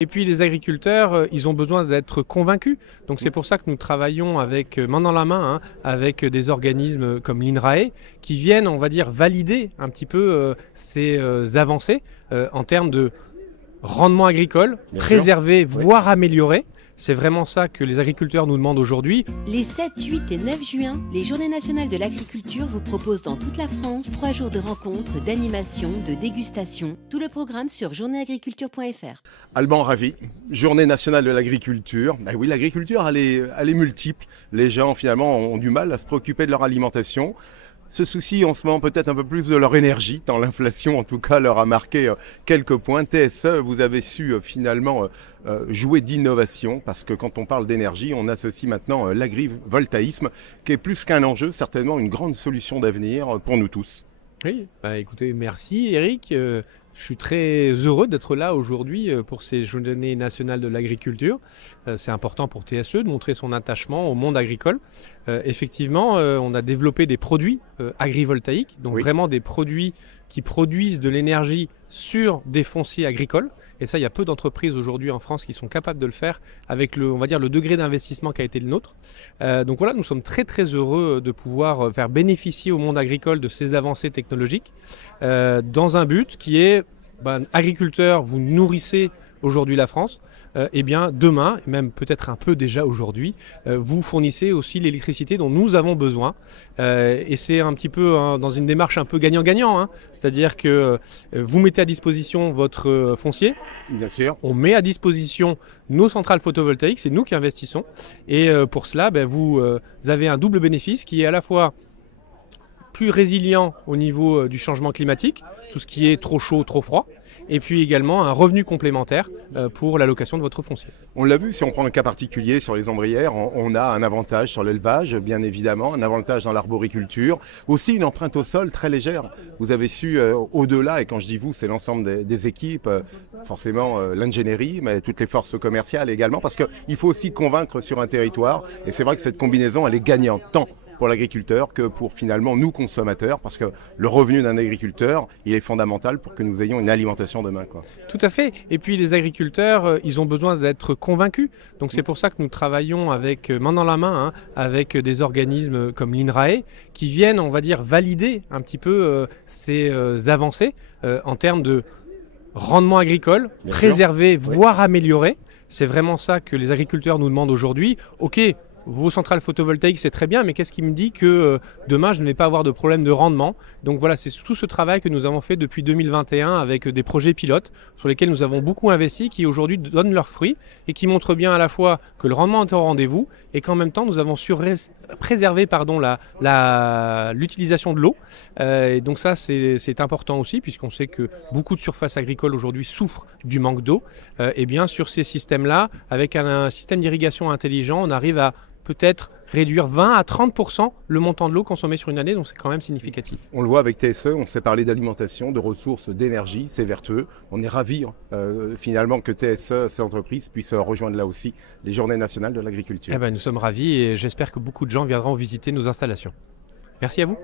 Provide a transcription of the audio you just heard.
Et puis les agriculteurs, ils ont besoin d'être convaincus. Donc c'est pour ça que nous travaillons avec, main dans la main, avec des organismes comme l'INRAE, qui viennent, on va dire, valider un petit peu ces avancées en termes de rendement agricole, préserver, voire améliorer. C'est vraiment ça que les agriculteurs nous demandent aujourd'hui. Les 7, 8 et 9 juin, les Journées nationales de l'agriculture vous proposent dans toute la France 3 jours de rencontres, d'animation, de dégustation. Tout le programme sur journéeagriculture.fr. Alban ravi, Journée nationale de l'agriculture. Ben oui, l'agriculture, elle est multiple. Les gens, finalement, ont du mal à se préoccuper de leur alimentation. Ce souci en ce moment peut-être un peu plus de leur énergie, tant l'inflation en tout cas leur a marqué quelques points. TSE, vous avez su finalement jouer d'innovation, parce que quand on parle d'énergie, on associe maintenant l'agrivoltaïsme, qui est plus qu'un enjeu, certainement une grande solution d'avenir pour nous tous. Oui, écoutez, merci Eric. Je suis très heureux d'être là aujourd'hui pour ces Journées nationales de l'agriculture. C'est important pour TSE de montrer son attachement au monde agricole. Effectivement, on a développé des produits agrivoltaïques, donc vraiment des produits qui produisent de l'énergie sur des fonciers agricoles. Et ça, il y a peu d'entreprises aujourd'hui en France qui sont capables de le faire avec on va dire, le degré d'investissement qui a été le nôtre. Donc voilà, nous sommes très très heureux de pouvoir faire bénéficier au monde agricole de ces avancées technologiques dans un but qui est, agriculteurs, vous nourrissez aujourd'hui la France. Et bien demain, même peut-être un peu déjà aujourd'hui, vous fournissez aussi l'électricité dont nous avons besoin. Et c'est un petit peu dans une démarche un peu gagnant-gagnant. C'est-à-dire que vous mettez à disposition votre foncier. Bien sûr. On met à disposition nos centrales photovoltaïques, c'est nous qui investissons. Et pour cela, vous avez un double bénéfice qui est à la fois plus résilient au niveau du changement climatique, tout ce qui est trop chaud, trop froid, et puis également un revenu complémentaire pour l'allocation de votre foncier. On l'a vu, si on prend un cas particulier sur les ombrières, on a un avantage sur l'élevage, bien évidemment, un avantage dans l'arboriculture, aussi une empreinte au sol très légère. Vous avez su, au-delà, et quand je dis vous, c'est l'ensemble des équipes, forcément l'ingénierie, mais toutes les forces commerciales également, parce qu'il faut aussi convaincre sur un territoire, et c'est vrai que cette combinaison, elle est gagnante, tant pour l'agriculteur que pour finalement nous consommateurs, parce que le revenu d'un agriculteur, il est fondamental pour que nous ayons une alimentation demain, quoi. Tout à fait. Et puis les agriculteurs, ils ont besoin d'être convaincus. Donc c'est pour ça que nous travaillons avec, main dans la main, avec des organismes comme l'INRAE, qui viennent, on va dire, valider un petit peu ces avancées en termes de rendement agricole, préserver, voire améliorer. C'est vraiment ça que les agriculteurs nous demandent aujourd'hui. Ok, vos centrales photovoltaïques, c'est très bien, mais qu'est-ce qui me dit que demain, je ne vais pas avoir de problème de rendement? Donc voilà, c'est tout ce travail que nous avons fait depuis 2021 avec des projets pilotes sur lesquels nous avons beaucoup investi, qui aujourd'hui donnent leurs fruits et qui montrent bien à la fois que le rendement est au rendez-vous et qu'en même temps, nous avons su préserver l'utilisation de l'eau. Et donc ça, c'est important aussi, puisqu'on sait que beaucoup de surfaces agricoles aujourd'hui souffrent du manque d'eau. Et bien sur ces systèmes-là, avec un système d'irrigation intelligent, on arrive à peut-être réduire 20 à 30% le montant de l'eau consommée sur une année, donc c'est quand même significatif. On le voit avec TSE, on s'est parlé d'alimentation, de ressources, d'énergie, c'est vertueux. On est ravis finalement que TSE, ces entreprises, puissent rejoindre là aussi les Journées nationales de l'agriculture. Nous sommes ravis et j'espère que beaucoup de gens viendront visiter nos installations. Merci à vous.